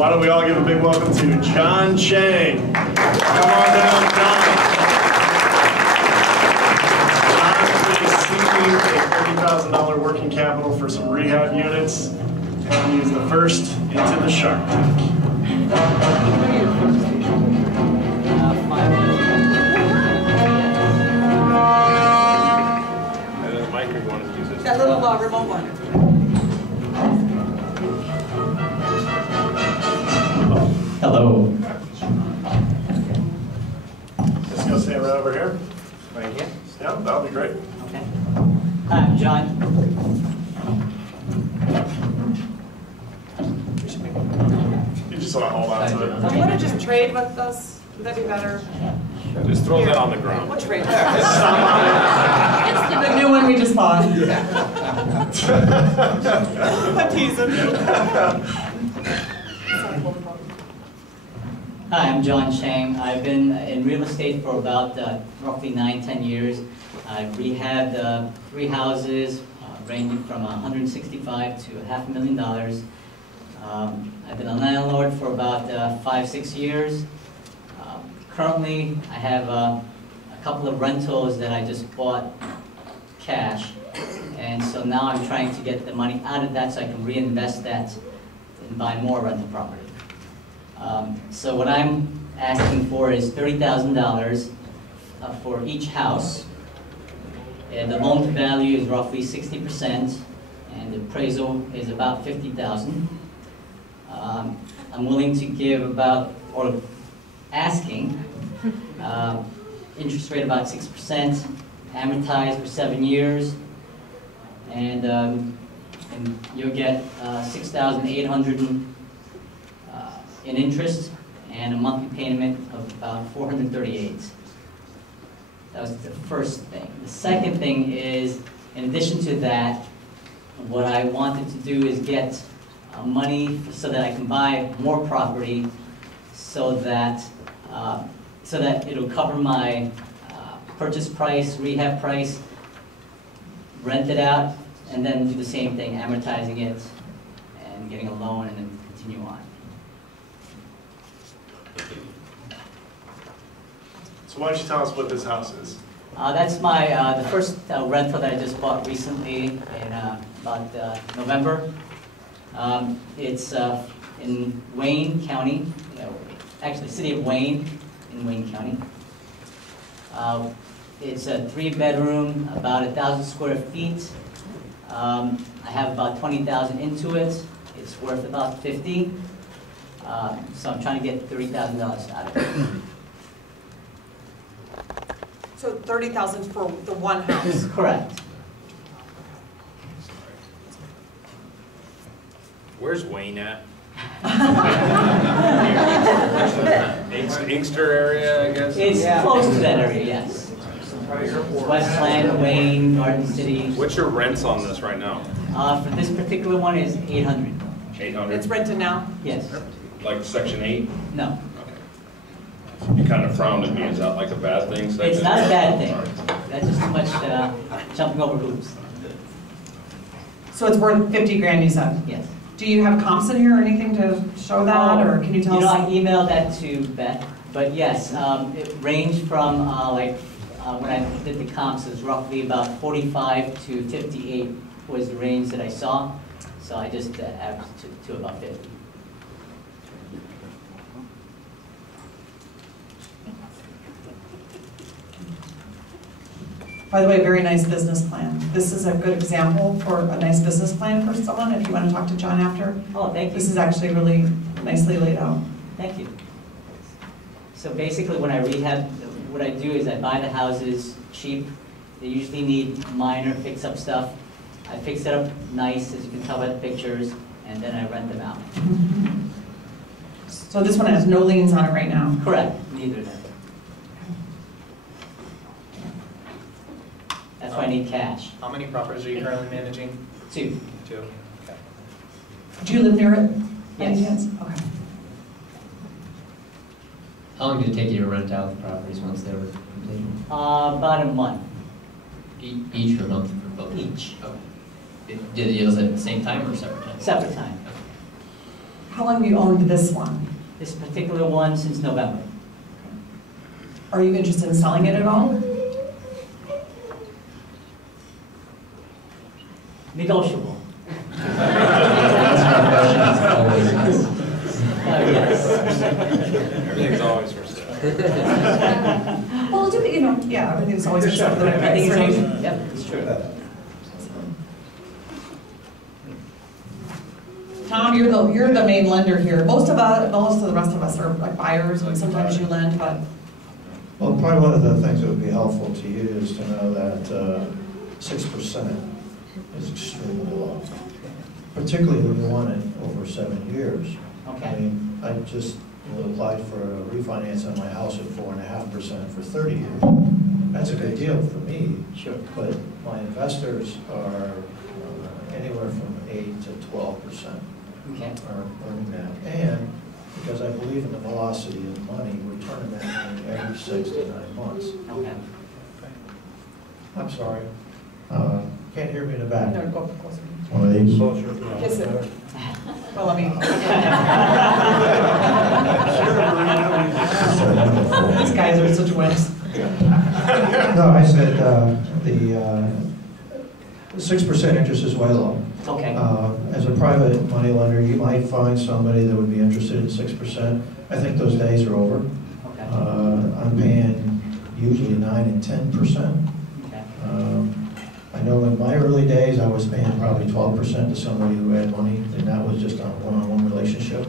Why don't we all give a big welcome to John Chang. Come on down, John. John is seeking a $50,000 working capital for some rehab units, and he's the first into the Shark Tank. That little remote one. Hello. Just gonna stand right over here. Right here? Yeah, that'll be great. Okay. Hi, I'm John. You just want to hold on to it. Do you want to just trade with us? Would that be better? Just throw that on the ground. What trade? It's the new one we just bought. I'm teasing. Hi, I'm John Chang. I've been in real estate for about roughly 9-10 years. I've rehabbed 3 houses ranging from $165,000 to $500,000. I've been a landlord for about 5-6 years. Currently, I have a couple of rentals that I just bought cash, and so now I'm trying to get the money out of that so I can reinvest that and buy more rental property. So what I'm asking for is $30,000 for each house, and the loan to value is roughly 60%, and the appraisal is about $50,000. I'm willing to give about, or asking, interest rate about 6%, amortized for 7 years, and you'll get $6,800 in interest and a monthly payment of about $438. That was the first thing. The second thing is, in addition to that, what I wanted to do is get money so that I can buy more property, so that it'll cover my purchase price, rehab price, rent it out, and then do the same thing, amortizing it and getting a loan and then continue on. So why don't you tell us what this house is? That's my the first rental that I just bought recently in about November. It's in Wayne County, actually city of Wayne in Wayne County. It's a 3-bedroom, about 1,000 square feet. I have about 20,000 into it. It's worth about 50. So I'm trying to get $30,000 out of it. So $30,000 for the one house. Correct. Where's Wayne at? Inkster area, I guess? It's close to that area, yes. Westland, Wayne, Garden City. What's your rents on this right now? For this particular one is $800. 800? It's rented now? Yes. Like Section 8? No. You kind of frowned at me. Is that like a bad thing? It's not a bad thing. That's just too much jumping over hoops. So it's worth 50 grand, you said? Yes. Do you have comps in here or anything to show that, or can you tell us? I emailed that to Beth, but yes, it ranged from when I did the comps, it was roughly about 45 to 58 was the range that I saw. So I just averaged to about 50. By the way, very nice business plan. This is a good example for a nice business plan for someone, if you want to talk to John after. Oh, thank you. This is actually really nicely laid out. Thank you. So basically when I rehab, what I do is I buy the houses cheap. They usually need minor fix-up stuff. I fix it up nice, as you can tell by the pictures, and then I rent them out. So this one has no liens on it right now? Correct, neither of them. That's why I need cash. How many properties are you currently managing? 2. 2. Okay. Do you live near it? by any Yes. chance? Okay. How long did it take you to rent out the properties once they were completed? About a month Each or a month for both? each, Okay. Did the deals at the same time or separate times? separate time. How long have you owned this one? This particular one since November. Are you interested in selling it at all? Negotiable. Everything's always for sale. Well, you know, yeah, everything's always for sale for the right I think price, it's right? always, yep, it's true. Tom, you're the main lender here. Most of the rest of us are like buyers, and sometimes you lend, but Well, probably one of the things that would be helpful to you is to know that 6% is extremely low, particularly when you want it over 7 years. I Okay, mean, I just applied for a refinance on my house at 4.5% for 30 years. That's a good deal for me, sure. but my investors are anywhere from 8 to 12% Okay, are earning that. And because I believe in the velocity of money, we're turning that money every 6 to 9 months. okay. I'm sorry. Can't hear me in the back. no, go closer. One of these? Kiss it. Well, I mean, these guys are such wimps. No, I said the 6% interest is way low. Okay, As a private money lender, you might find somebody that would be interested in 6%. I think those days are over. okay, I'm paying usually 9 and 10%. okay. I know in my early days, I was paying probably 12% to somebody who had money, and that was just on a one-on-one relationship.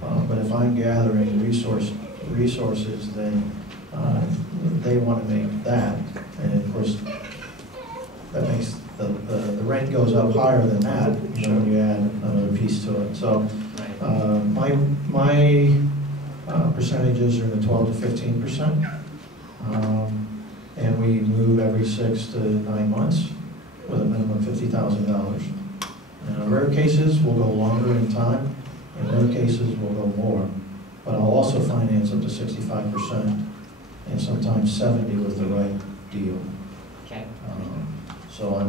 But if I'm gathering resources, then they want to make that, and of course, that makes the rent goes up higher than that, you know, when you add another piece to it. So Right. my percentages are in the 12 to 15%. And we move every 6 to 9 months with a minimum of $50,000. In rare cases, we'll go longer in time. In rare cases, we'll go more. But I'll also finance up to 65% and sometimes 70 with the right deal. Okay, So I'm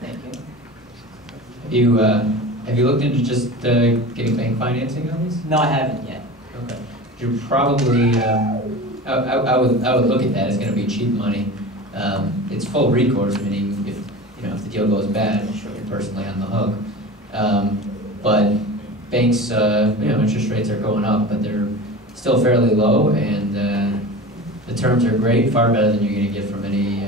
thank you. Have you looked into just getting bank financing on these? No, I haven't yet. Okay. You're probably, I would look at that as gonna be cheap money. It's full recourse, meaning if the deal goes bad, you're personally on the hook. But banks, interest rates are going up, but they're still fairly low, and the terms are great, far better than you're gonna get from any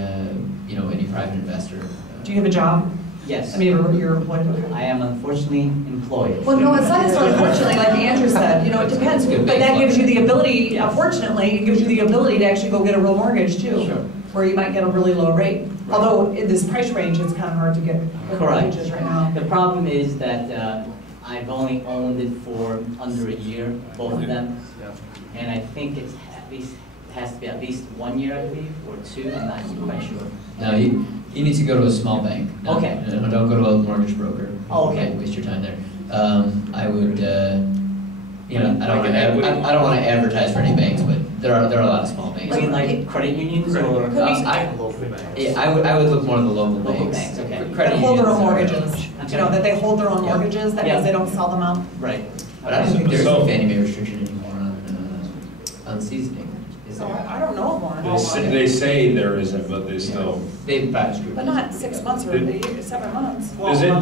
private investor. Do you have a job? Yes, I mean, you're employed. Okay. I am unfortunately employed. Well, no, it's not necessarily unfortunately, like Andrew said, it depends, It's good but that bank gives you loan. the ability, unfortunately, it gives you the ability to actually go get a real mortgage too. Sure. Where you might get a really low rate. Although in this price range, it's kind of hard to get good Correct. mortgages right now. The problem is that I've only owned it for under a year, both of them. And I think it has to be at least 1 year, I believe, or 2, I'm not quite sure. No, you need to go to a small bank. No, Okay. No, don't go to a mortgage broker. Oh, okay. Waste your time there. I would, I don't Like an equity? want to advertise for any banks, but there are a lot of small banks. I mean, like credit unions or? I would look more at the local Local banks. banks, okay. Credit That hold their own unions are- mortgages. That they hold their own Yeah. mortgages, that Yeah. means they don't sell them out. Right. But I don't think there's So- a Fannie Mae restriction anymore on seasoning, is So there? I don't know more. They say there isn't, but they still. They probably screwed. But not 6 months or 7 months.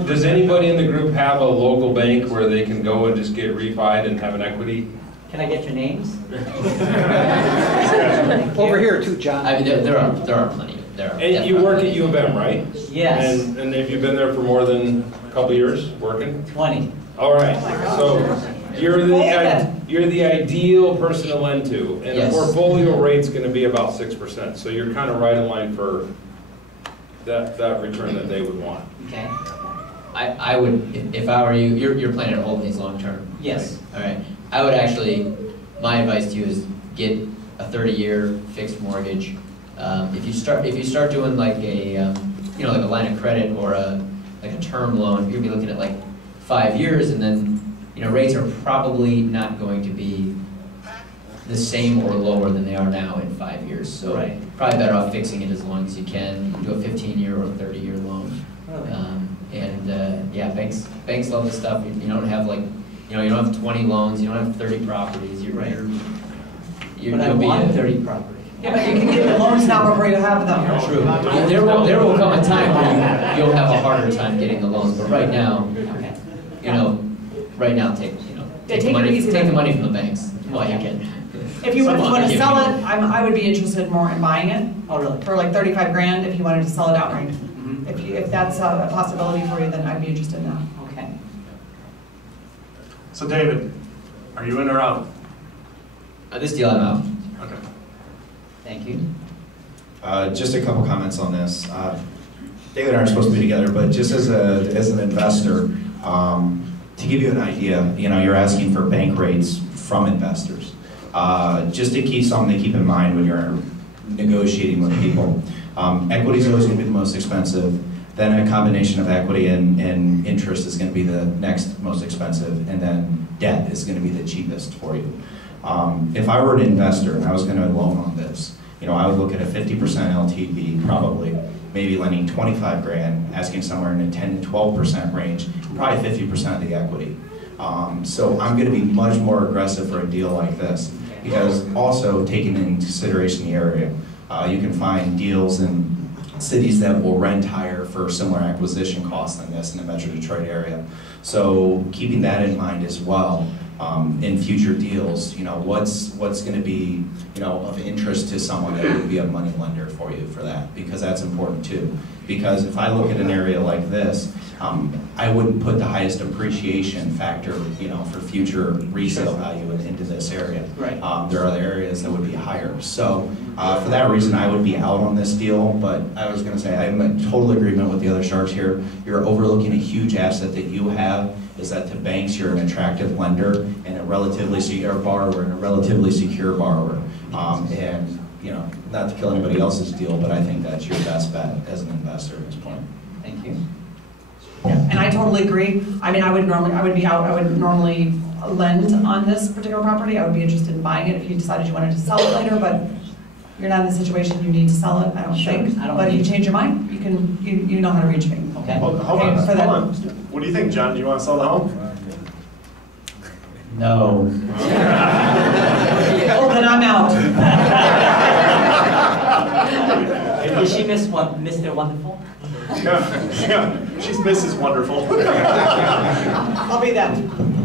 Does anybody in the group have a local bank where they can go and just get refied and have an equity? Can I get your names? Over here too, John. I mean, there are plenty. There are. And you work at U of M, right? Yes, And have you been there for more than a couple of years working? 20. All right, Oh my gosh. so you're Okay. you're the ideal person to lend to, and the Yes. portfolio rate's gonna be about 6%, so you're kind of right in line for that return that they would want. Okay, I would, if I were you, you're planning to hold these long term. yes. All right. I would actually, my advice to you is get a 30-year fixed mortgage. If you start doing like a like a line of credit or a term loan, you'll be looking at like 5 years, and then rates are probably not going to be the same or lower than they are now in 5 years. So Right. probably better off fixing it as long as you can. Do a 15-year or a 30-year loan. Really? Yeah, Banks love this stuff. You don't have like, you don't have 20 loans, you don't have 30 properties. Right. You're But I gonna be want a- 30 properties. Yeah, but you can get the loans now before you have them. True. There will come a time where you'll have a harder time getting the loans, but right now, Okay. right now, take take the it money, easy. take the money from the banks while you can. If you want to Yeah. sell it, I would be interested more in buying it Oh, really? for like 35 grand if you wanted to sell it outright. Mhm. If that's a possibility for you, then I'd be interested in that. Okay. So David, are you in or out? This deal, I'm out. Okay. Thank you. Just a couple comments on this. David and I are supposed to be together, but just as an investor, to give you an idea, you're asking for bank rates from investors. Just something to keep in mind when you're negotiating with people. Equity is always going to be the most expensive. Then a combination of equity and interest is going to be the next most expensive, and then debt is going to be the cheapest for you. If I were an investor and I was going to loan on this, I would look at a 50% LTV, probably, maybe lending 25 grand, asking somewhere in a 10 to 12% range, probably 50% of the equity. So I'm going to be much more aggressive for a deal like this, because also taking into consideration the area, you can find deals in cities that will rent higher for similar acquisition costs than this in the Metro Detroit area. So keeping that in mind as well, in future deals, what's going to be, of interest to someone that would be a money lender for you for that, because that's important too. Because if I look at an area like this, I wouldn't put the highest appreciation factor, for future resale value into this area. Right. There are other areas that would be higher. So for that reason, I would be out on this deal, but I was going to say, I'm in total agreement with the other sharks here. You're overlooking a huge asset that you have, is that to banks, you're an attractive lender and a relatively secure borrower and a relatively secure borrower. And, not to kill anybody else's deal, but I think that's your best bet as an investor at this point. Thank you. And I totally agree. I mean, I would normally lend on this particular property. I would be interested in buying it if you decided you wanted to sell it later, but you're not in the situation you need to sell it, I don't Sure, think. I don't But if you need- change your mind, you know how to reach me. Okay. Hold on, For that- hold on. What do you think, John? Do you want to sell the home? No. Oh, then I'm out. Is she Mr. Wonderful? Yeah, she's Mrs. Wonderful. I'll be that.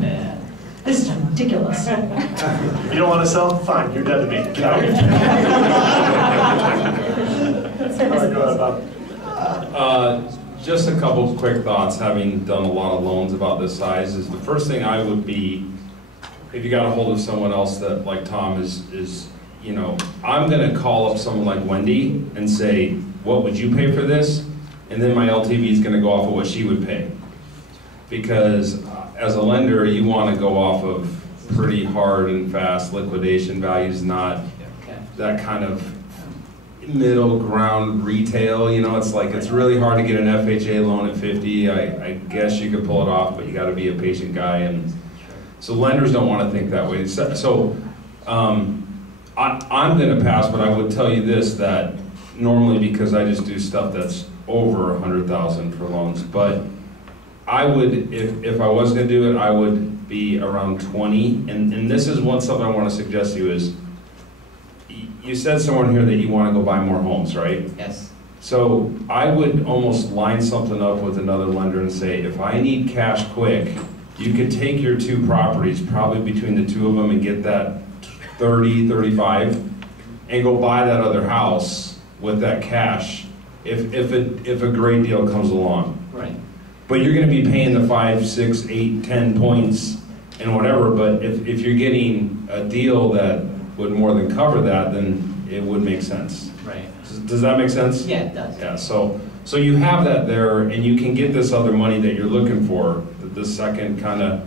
Yeah. This is ridiculous. You don't want to sell? Fine, you're dead to me. Get out. All right, go ahead, Bob. Just a couple quick thoughts, having done a lot of loans about this size, is the first thing I would be, if you got a hold of someone else that, like Tom, is I'm gonna call up someone like Wendy and say, what would you pay for this? And then my LTV is gonna go off of what she would pay. Because as a lender, you wanna go off of pretty hard and fast liquidation values, not Okay. that kind of middle ground retail. It's really hard to get an FHA loan at 50. I guess you could pull it off, but you gotta be a patient guy, and so lenders don't wanna think that way. I'm gonna pass, but I would tell you this, that normally, because I just do stuff that's over 100,000 for loans, but I would, if I was gonna do it, I would be around 20, and this is something I wanna suggest to you is, you said somewhere in here that you wanna go buy more homes, right? Yes. So I would almost line something up with another lender and say, if I need cash quick, you could take your two properties, probably between the two of them, and get that 30, 35, and go buy that other house with that cash, if a great deal comes along. Right. But you're gonna be paying the 5, 6, 8, 10 points and whatever, but if you're getting a deal that would more than cover that, then it would make sense. Right. Does that make sense? Yeah, it does. Yeah, so you have that there, and you can get this other money that you're looking for, the second kind of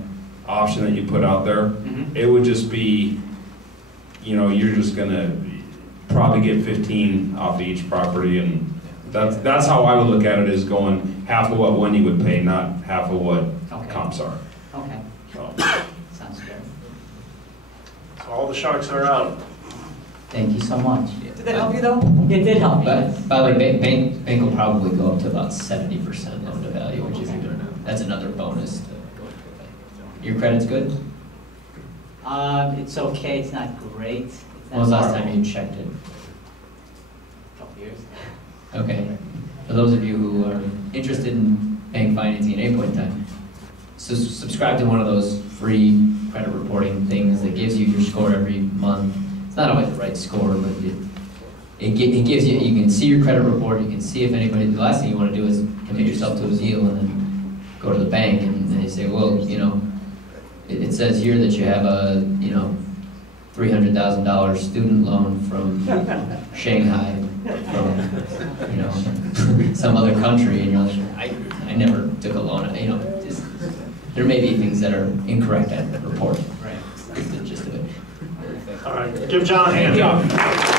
option that you put out there. Mhm. It would just be, you're just gonna probably get 15 off each property, and that's how I would look at it, is going half of what Wendy would pay, not half of what Okay. comps are. Okay. So, Sounds good. So all the sharks are out. Thank you so much. Did that help you though? It did help me. But, by the way, bank will probably go up to about 70% loan to value, which is, that's another bonus to go to a bank. Your credit's good? It's okay, it's not great. It's not When was the last horrible. time you checked it? Couple years. Okay. For those of you who are interested in bank financing at any point in time, so subscribe to one of those free credit reporting things that gives you your score every month. It's not always the right score, but it gives you, you can see your credit report, you can see if anybody, the last thing you want to do is commit yourself to a deal and then go to the bank and they say, well, you know, it says here that you have a, you know, $300,000 student loan from Shanghai, from, you know, some other country, and you're like, I never took a loan, you know, just, there may be things that are incorrect at the report. Right. That's the gist of it. All right, give John a hand.